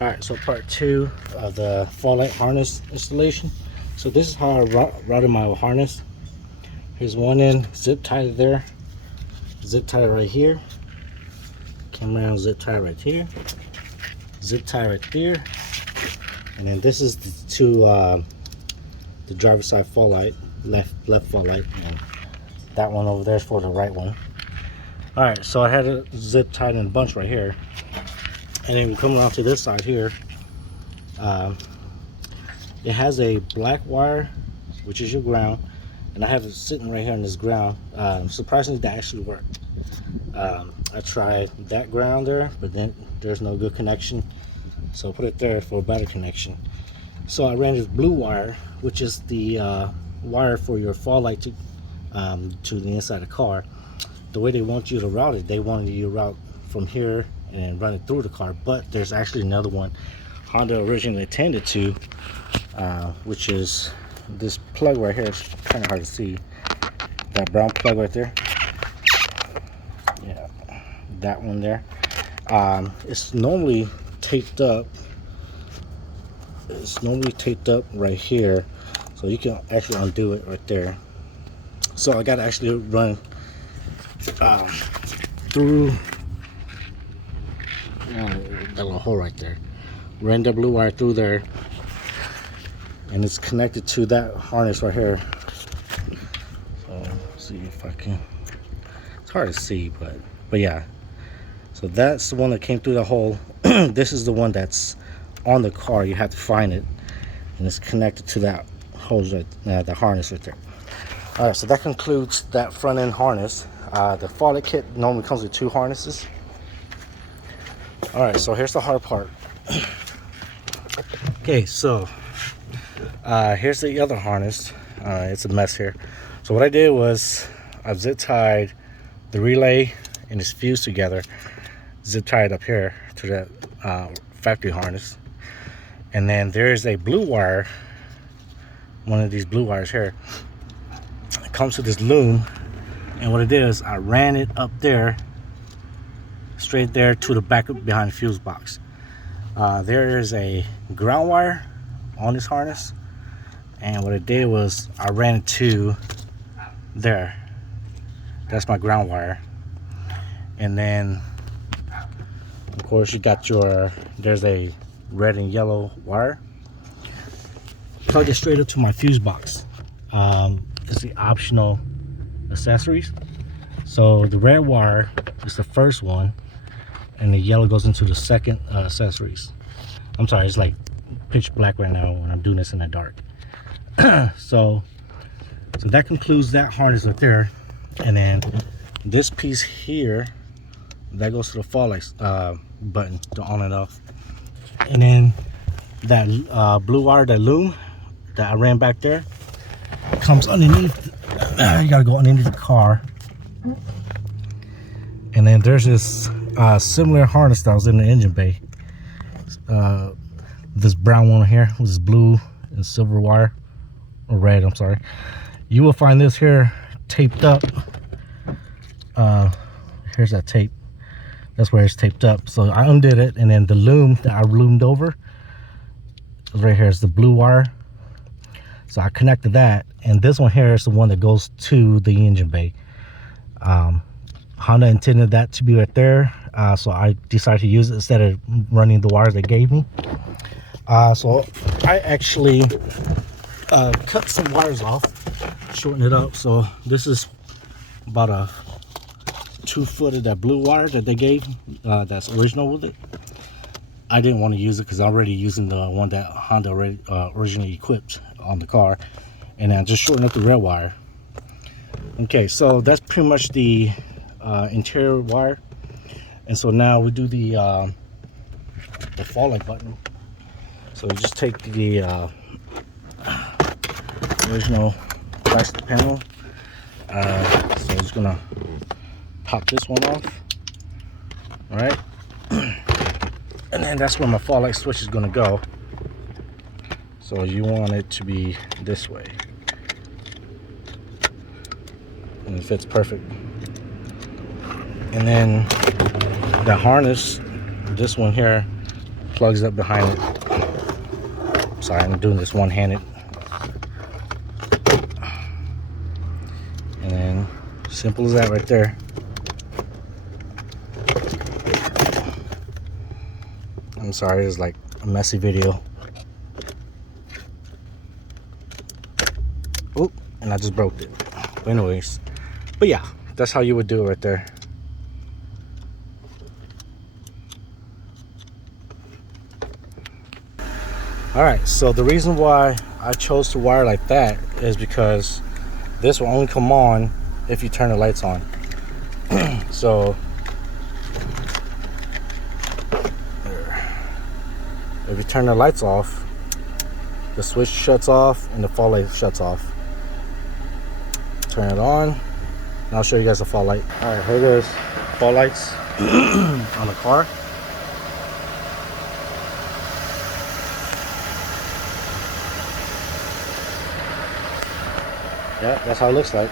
Alright, so part 2 of the fall light harness installation. So this is how I routed my harness. Here's one end, zip tied it there, zip tie it right here, came around, zip tie right here, zip tie right there, and then this is the driver's side fall light, left fall light, and that one over there is for the right one. Alright, so I had it zip tied in a bunch right here. And then we come around to this side here. It has a black wire, which is your ground, and I have it sitting right here on this ground. Surprisingly, that actually worked. I tried that ground there, but then there's no good connection, so I put it there for a better connection. So I ran this blue wire, which is the wire for your fall light to the inside of the car. The way they want you to route it, they wanted you to route from here and run it through the car, but there's actually another one Honda originally intended to, which is this plug right here. It's kind of hard to see, that brown plug right there. Yeah, that one there. It's normally taped up. It's normally taped up right here, so you can actually undo it right there. So I got to actually run through that little hole right there. Ran the blue wire through there, and it's connected to that harness right here. So see if I can. It's hard to see, but yeah. So that's the one that came through the hole. This is the one that's on the car. You have to find it, and it's connected to that hose right, the harness right there. All right, so that concludes that front end harness. The fall light kit normally comes with 2 harnesses. All right, so here's the hard part. Okay, so here's the other harness. It's a mess here. So what I did was I zip tied the relay and its fuse together, zip tied up here to that factory harness, and then there's a blue wire, one of these blue wires here. It comes to this loom, and what it is, I ran it up there, straight there to the back behind the fuse box. There is a ground wire on this harness, and what I did was I ran it to there. That's my ground wire. And then of course you got there's a red and yellow wire. Plug it straight up to my fuse box. It's the optional accessories. So the red wire is the first one, and the yellow goes into the second accessories. I'm sorry, it's like pitch black right now when I'm doing this in the dark. so that concludes that harness right there. And then this piece here, that goes to the fall light button, the on and off. And then that blue wire, that loom that I ran back there, comes underneath. You gotta go underneath the car. And then there's this similar harness that was in the engine bay. This brown one here with this blue and silver wire, or red, I'm sorry. You will find this here taped up. Here's that tape. That's where it's taped up. So I undid it, and then the loom that I loomed over right here is the blue wire. So I connected that, and this one here is the one that goes to the engine bay. Honda intended that to be right there, so I decided to use it instead of running the wires they gave me. So I actually cut some wires off, shorten it up. So this is about a 2 foot of that blue wire that they gave, that's original with it. I didn't want to use it because I'm already using the one that Honda already originally equipped on the car, and I just shortened up the red wire. Okay, so that's pretty much the interior wire. And so now we do the fall light button. So you just take the original plastic panel. So I'm just gonna pop this one off. All right, and then that's where my fall light switch is gonna go. So you want it to be this way, and it fits perfect. And then the harness, this one here, plugs up behind it. Sorry, I'm doing this one-handed. And then, simple as that right there. I'm sorry, it's like a messy video. Oop, and I just broke it. But anyways, but yeah, that's how you would do it right there. Alright, so the reason why I chose to wire like that is because this will only come on if you turn the lights on. So if you turn the lights off, the switch shuts off and the fog light shuts off. Turn it on, and I'll show you guys the fog light. Alright, here goes fog lights on the car. Yeah, that's how it looks like.